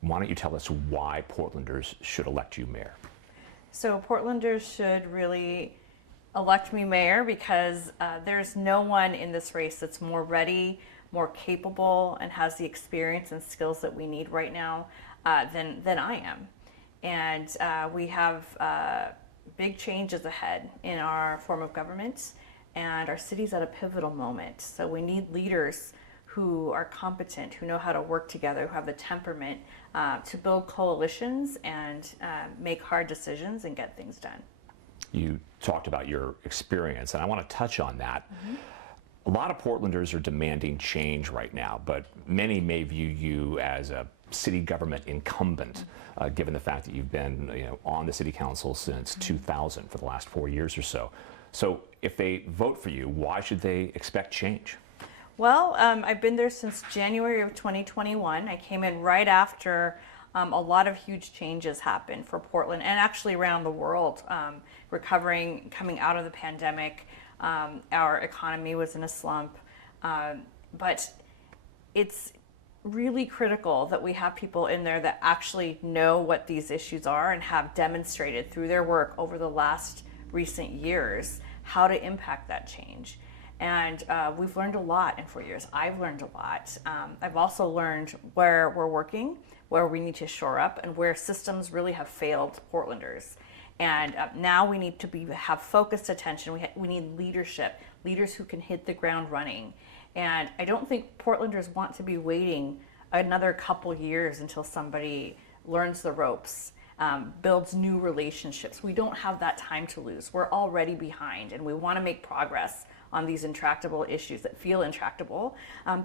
why don't you tell us why Portlanders should elect you mayor? So Portlanders should really elect me mayor because there's no one in this race that's more ready, more capable, and has the experience and skills that we need right now than I am. And we have big changes ahead in our form of government, and our city's at a pivotal moment. So we need leaders who are competent, who know how to work together, who have the temperament to build coalitions and make hard decisions and get things done. You talked about your experience, and I want to touch on that. A lot of Portlanders are demanding change right now, but many may view you as a city government incumbent, given the fact that you've been on the city council since 2000 for the last 4 years or so. So if they vote for you, why should they expect change? Well, I've been there since January of 2021. I came in right after a lot of huge changes happened for Portland and actually around the world. Recovering, coming out of the pandemic, our economy was in a slump. But it's really critical that we have people in there that actually know what these issues are and have demonstrated through their work over the last recent years how to impact that change. And we've learned a lot in 4 years. I've learned a lot. I've also learned where we're working, where we need to shore up, and where systems really have failed Portlanders. And now we need to have focused attention. We need leadership, leaders who can hit the ground running. And I don't think Portlanders want to be waiting another couple years until somebody learns the ropes, builds new relationships. We don't have that time to lose. We're already behind, and we want to make progress on these intractable issues that feel intractable,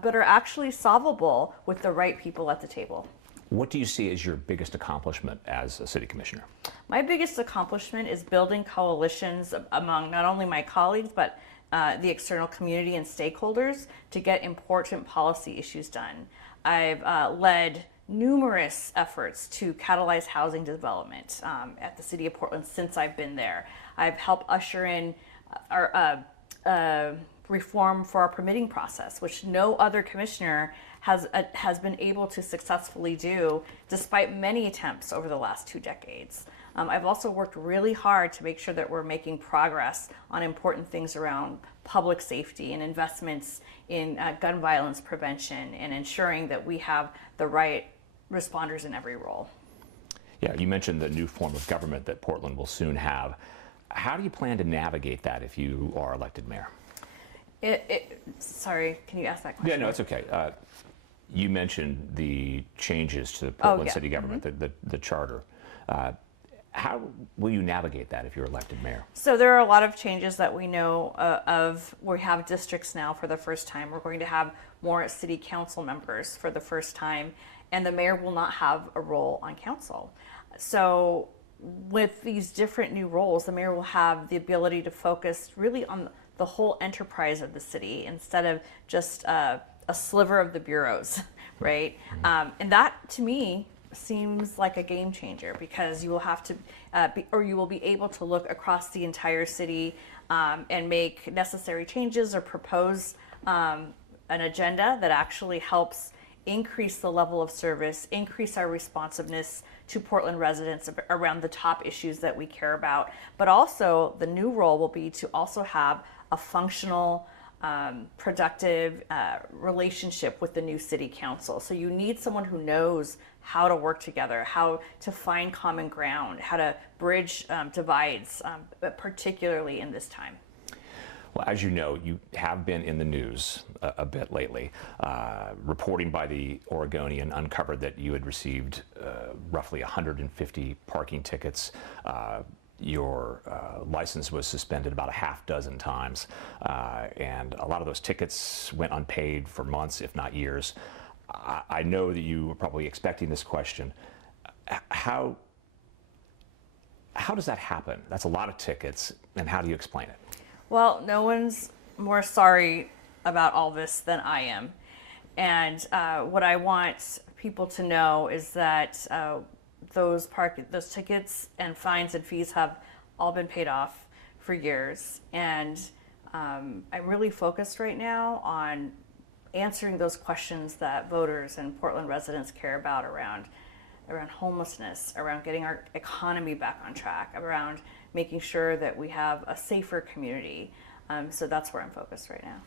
but are actually solvable with the right people at the table. What do you see as your biggest accomplishment as a city commissioner? My biggest accomplishment is building coalitions among not only my colleagues, but the external community and stakeholders to get important policy issues done. I've led numerous efforts to catalyze housing development at the City of Portland since I've been there. I've helped usher in our reform for our permitting process, which no other commissioner has been able to successfully do despite many attempts over the last 2 decades. I've also worked really hard to make sure that we're making progress on important things around public safety and investments in gun violence prevention and ensuring that we have the right responders in every role. Yeah, you mentioned the new form of government that Portland will soon have. How do you plan to navigate that if you are elected mayor? Sorry, can you ask that question? Yeah, no, it's okay. You mentioned the changes to the Portland city government, the charter. How will you navigate that if you're elected mayor? So there are a lot of changes that we know of. We have districts now for the first time. We're going to have more city council members for the first time, and the mayor will not have a role on council. So with these different new roles, the mayor will have the ability to focus really on the whole enterprise of the city instead of just a sliver of the bureaus, right? And that, to me, seems like a game changer because you will have to, you will be able to look across the entire city and make necessary changes or propose an agenda that actually helps increase the level of service, increase our responsiveness to Portland residents around the top issues that we care about. But also, the new role will be to also have a functional, productive relationship with the new city council. So you need someone who knows how to work together, how to find common ground, how to bridge divides, but particularly in this time. Well, as you know, you have been in the news a bit lately. Reporting by the Oregonian uncovered that you had received roughly 150 parking tickets. Your license was suspended about a half dozen times, and a lot of those tickets went unpaid for months, if not years. I know that you were probably expecting this question. How does that happen? That's a lot of tickets, and how do you explain it? Well, no one's more sorry about all this than I am. And what I want people to know is that those tickets and fines and fees have all been paid off for years. And I'm really focused right now on answering those questions that voters and Portland residents care about around around homelessness, around getting our economy back on track, around making sure that we have a safer community. So that's where I'm focused right now.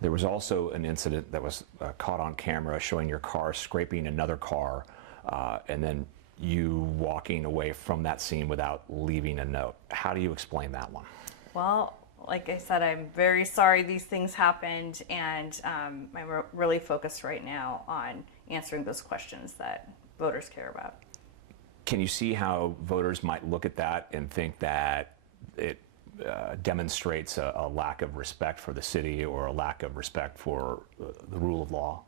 There was also an incident that was caught on camera showing your car scraping another car, and then you walking away from that scene without leaving a note. How do you explain that one? Well, like I said, I'm very sorry these things happened, and I'm really focused right now on answering those questions that voters care about. Can you see how voters might look at that and think that it demonstrates a lack of respect for the city or a lack of respect for the rule of law?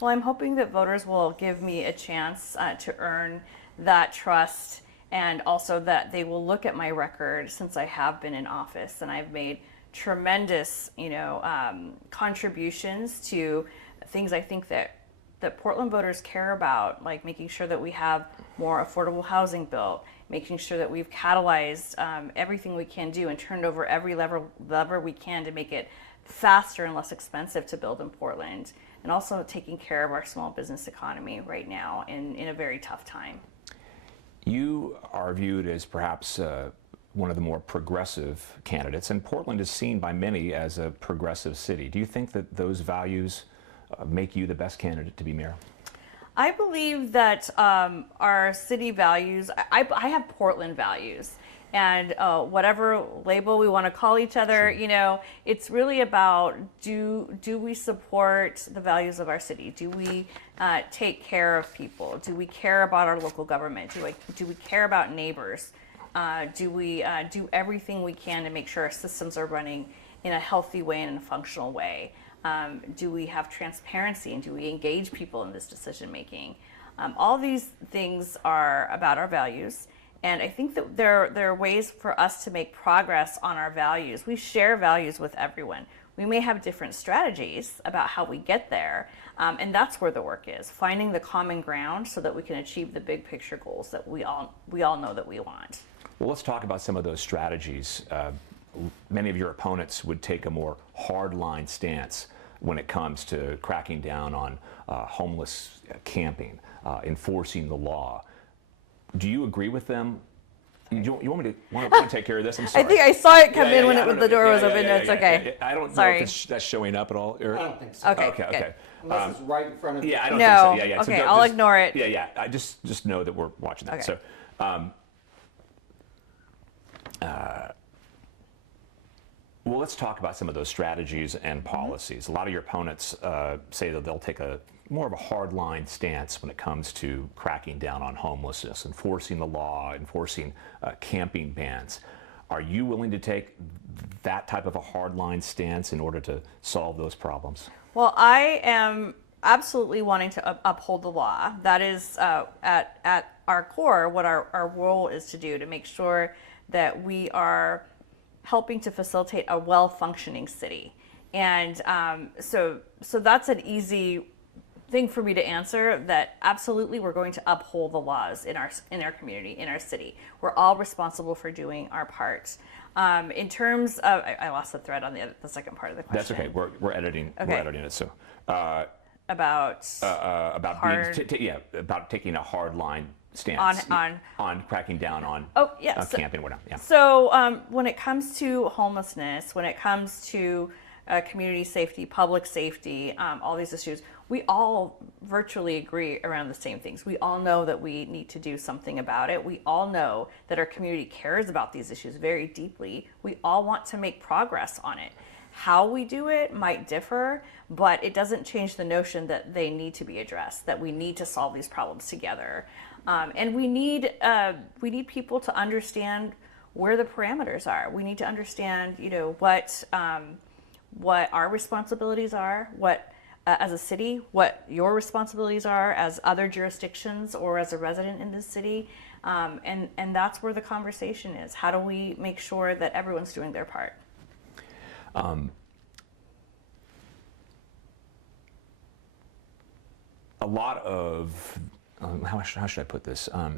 Well, I'm hoping that voters will give me a chance to earn that trust, and also that they will look at my record since I have been in office and I've made tremendous, contributions to things I think that Portland voters care about, like making sure that we have more affordable housing built, making sure that we've catalyzed everything we can do and turned over every lever we can to make it faster and less expensive to build in Portland, and also taking care of our small business economy right now in a very tough time. You are viewed as perhaps one of the more progressive candidates, and Portland is seen by many as a progressive city. Do you think that those values make you the best candidate to be mayor? I believe that our city values, I have Portland values, and whatever label we want to call each other, it's really about do we support the values of our city? Do we take care of people? Do we care about our local government? Do we care about neighbors? Do we do everything we can to make sure our systems are running in a healthy way and in a functional way? Do we have transparency, and do we engage people in this decision making? All these things are about our values, and I think that there are ways for us to make progress on our values. We share values with everyone. We may have different strategies about how we get there, and that's where the work is, finding the common ground so that we can achieve the big picture goals that we all know that we want. Well, let's talk about some of those strategies. Many of your opponents would take a more hardline stance when it comes to cracking down on homeless camping, enforcing the law. Do you agree with them? You want me to take care of this? I'm sorry. I think I saw it come in when the door was open. It's okay. I don't Sorry. know if that's showing up at all. I don't think so. Okay. Unless it's right in front of you. Yeah, I don't No. think so. Yeah. Okay, So I'll ignore it. Yeah. I just know that we're watching that. Okay. So, well, let's talk about some of those strategies and policies. A lot of your opponents say that they'll take more of a hardline stance when it comes to cracking down on homelessness, enforcing the law, enforcing camping bans. Are you willing to take that type of a hardline stance in order to solve those problems? Well, I am absolutely wanting to uphold the law. That is at our core what our role is to do, to make sure that we are helping to facilitate a well-functioning city. And so that's an easy thing for me to answer, that absolutely we're going to uphold the laws in our community, in our city. We're all responsible for doing our part. In terms of, I lost the thread on the second part of the question. That's okay. We're editing. Okay. We're editing it. So about about taking a hard line stance on cracking down on camping. Whatnot. Yeah. So when it comes to homelessness, when it comes to community safety, public safety, all these issues, we all virtually agree around the same things. We all know that we need to do something about it. We all know that our community cares about these issues very deeply. We all want to make progress on it. How we do it might differ, but it doesn't change the notion that they need to be addressed, that we need to solve these problems together. And we need people to understand where the parameters are. We need to understand, what our responsibilities are, what as a city, what your responsibilities are as other jurisdictions or as a resident in this city, and that's where the conversation is. How do we make sure that everyone's doing their part? A lot of how should I put this? A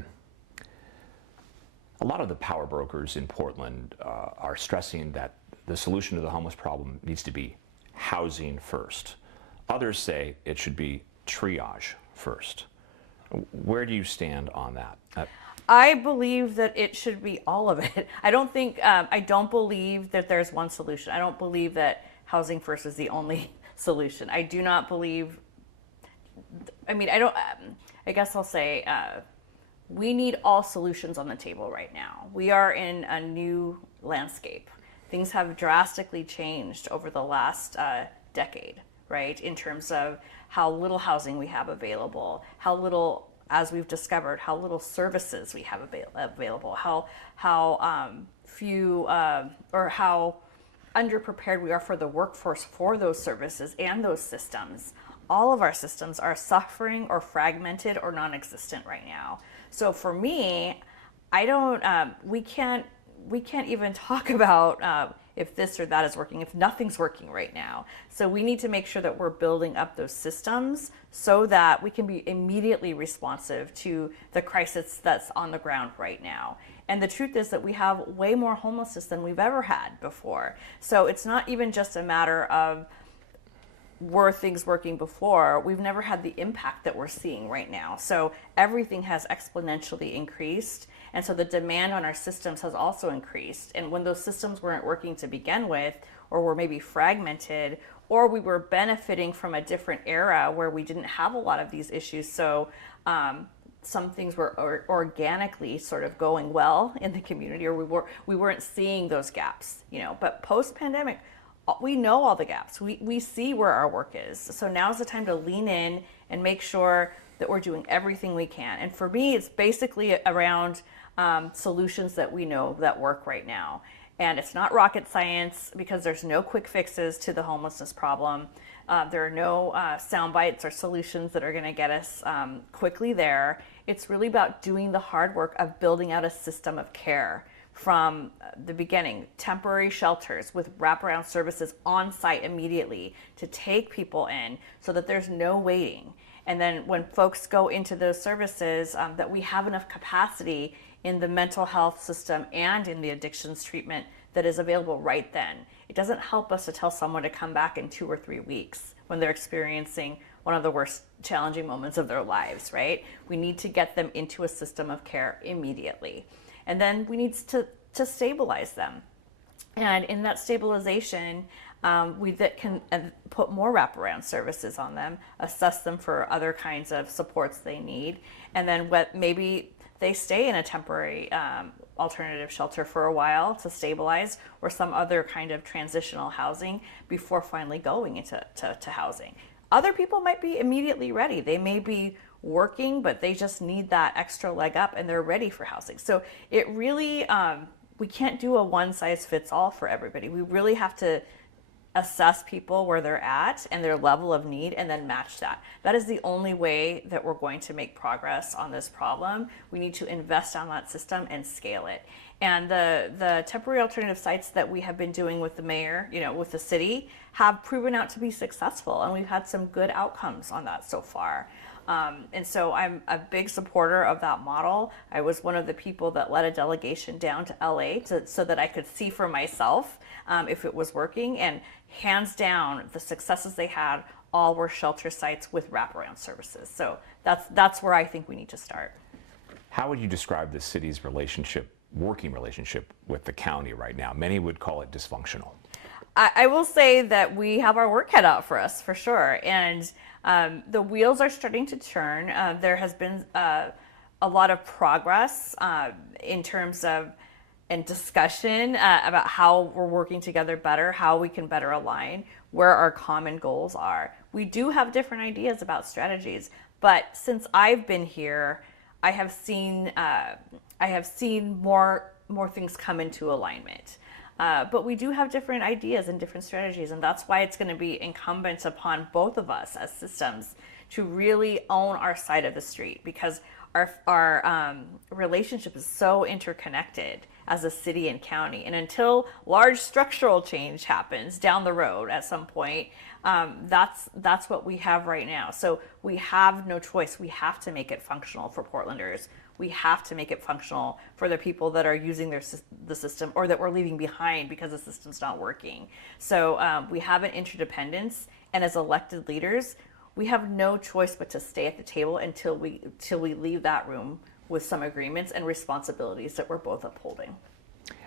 lot of the power brokers in Portland are stressing that the solution to the homeless problem needs to be housing first. Others say it should be triage first. Where do you stand on that? I believe that it should be all of it. I don't believe that there's one solution. I don't believe that housing first is the only solution. I do not believe, I guess I'll say, we need all solutions on the table right now. We are in a new landscape. Things have drastically changed over the last decade, right? In terms of how little housing we have available, how little, as we've discovered, how little services we have available, how few or how underprepared we are for the workforce for those services and those systems. All of our systems are suffering or fragmented or non-existent right now. So for me, we can't even talk about if this or that is working, if nothing's working right now. So we need to make sure that we're building up those systems so that we can be immediately responsive to the crisis that's on the ground right now. And the truth is that we have way more homelessness than we've ever had before. So it's not even just a matter of were things working before. We've never had the impact that we're seeing right now. So everything has exponentially increased. And so the demand on our systems has also increased. And when those systems weren't working to begin with, or were maybe fragmented, or we were benefiting from a different era where we didn't have a lot of these issues. So some things were organically sort of going well in the community, or we weren't seeing those gaps, But post-pandemic, we know all the gaps. We see where our work is. So now's the time to lean in and make sure that we're doing everything we can. And for me, it's basically around solutions that we know that work right now. And it's not rocket science because there's no quick fixes to the homelessness problem. There are no sound bites or solutions that are going to get us quickly there. It's really about doing the hard work of building out a system of care from the beginning, temporary shelters with wraparound services on site immediately to take people in so that there's no waiting. And then when folks go into those services, that we have enough capacity in the mental health system and in the addictions treatment that is available right then. It doesn't help us to tell someone to come back in 2 or 3 weeks when they're experiencing one of the worst challenging moments of their lives, right? We need to get them into a system of care immediately. And then we need to stabilize them. And in that stabilization, we can put more wraparound services on them, assess them for other kinds of supports they need, and then maybe they stay in a temporary alternative shelter for a while to stabilize, or some other kind of transitional housing before finally going into housing. Other people might be immediately ready. They may be working, but they just need that extra leg up and they're ready for housing. So it really, we can't do a one size fits all for everybody. We really have to assess people where they're at and their level of need and then match that. That is the only way that we're going to make progress on this problem. We need to invest on that system and scale it. And the temporary alternative sites that we have been doing with the mayor, with the city, have proven out to be successful, and we've had some good outcomes on that so far. And so I'm a big supporter of that model. I was one of the people that led a delegation down to LA so that I could see for myself if it was working. And hands down, the successes they had all were shelter sites with wraparound services. So that's where I think we need to start. How would you describe the city's working relationship with the county right now? Many would call it dysfunctional. I will say that we have our work cut out for us, for sure. And the wheels are starting to turn. There has been a lot of progress in terms of and discussion about how we're working together better, how we can better align, where our common goals are. We do have different ideas about strategies, but since I've been here, I have seen more things come into alignment. But we do have different ideas and different strategies, and that's why it's going to be incumbent upon both of us as systems to really own our side of the street, because our relationship is so interconnected as a city and county. And until large structural change happens down the road at some point, that's what we have right now. So we have no choice. We have to make it functional for Portlanders. We have to make it functional for the people that are using the system or that we're leaving behind because the system's not working. So we have an interdependence, and as elected leaders, we have no choice but to stay at the table until we leave that room with some agreements and responsibilities that we're both upholding.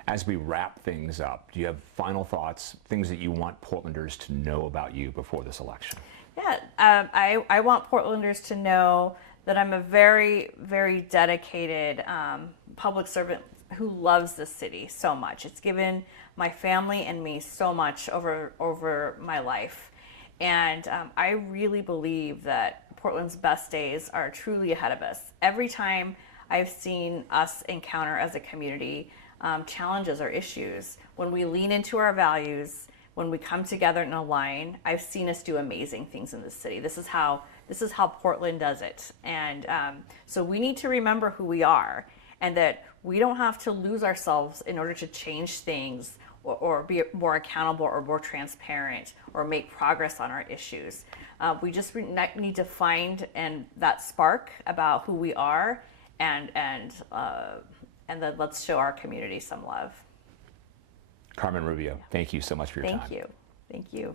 As we wrap things up, do you have final thoughts, things that you want Portlanders to know about you before this election? Yeah, I want Portlanders to know that I'm a very, very dedicated public servant who loves this city so much. It's given my family and me so much over my life. And I really believe that Portland's best days are truly ahead of us. Every time I've seen us encounter as a community challenges or issues, when we lean into our values, when we come together and align, I've seen us do amazing things in this city. This is how Portland does it. And so we need to remember who we are, and that we don't have to lose ourselves in order to change things or be more accountable or more transparent or make progress on our issues. We just need to find that spark about who we are, and then let's show our community some love. Carmen Rubio, thank you so much for your time. Thank you. Thank you.